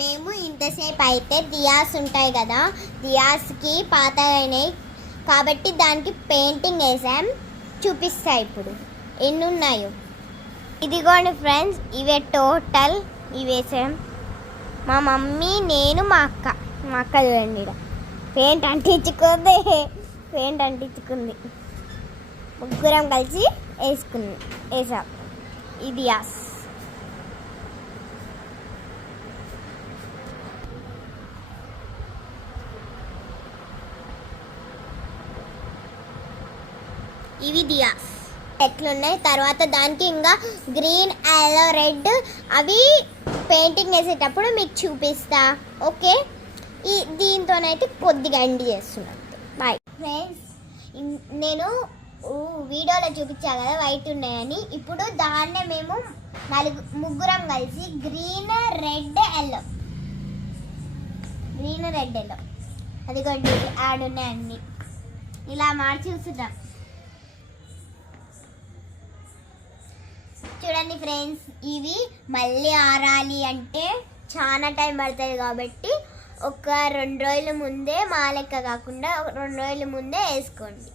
మేము ఇంతసేపు అయితే దియాస్ ఉంటాయి కదా, దియాస్కి పాత అయినాయి కాబట్టి దానికి పెయింటింగ్ వేసాం. చూపిస్తా ఇప్పుడు ఎన్ని ఉన్నాయో. ఇదిగోండి ఫ్రెండ్స్, ఇవే టోటల్ ఇవి వేసాం. మా మమ్మీ, నేను, మా అక్క చూడండి ఇక్కడ పెయింట్ అంటించుకుంది. ముగ్గురం కలిసి వేసాం ఈ దియాస్. ఇవి దియాస్ ఎట్లున్నాయి. తర్వాత దానికి ఇంకా గ్రీన్, ఎల్లో, రెడ్ అవి పెయింటింగ్ వేసేటప్పుడు మీకు చూపిస్తా. ఓకే, దీంతోనైతే కొద్దిగా ఎండ్ చేస్తున్నాను. Bye friends. నేను వీడియోలో చూపించా కదా వైట్ ఉన్నాయని. ఇప్పుడు దాన్నే మేము ముగ్గురం కలిసి గ్రీన్, రెడ్, ఎల్లో అదిగోండి యాడ్ ఉన్నాయండి. ఇలా మార్చి చూస్తున్నాం. చూడండి ఫ్రెండ్స్, ఇవి మళ్ళీ ఆరాలి అంటే చాలా టైం పడుతుంది కాబట్టి ఒక 2 రోజుల ముందే, మా లెక్క కాకుండా 2 రోజుల ముందే వేసుకోండి.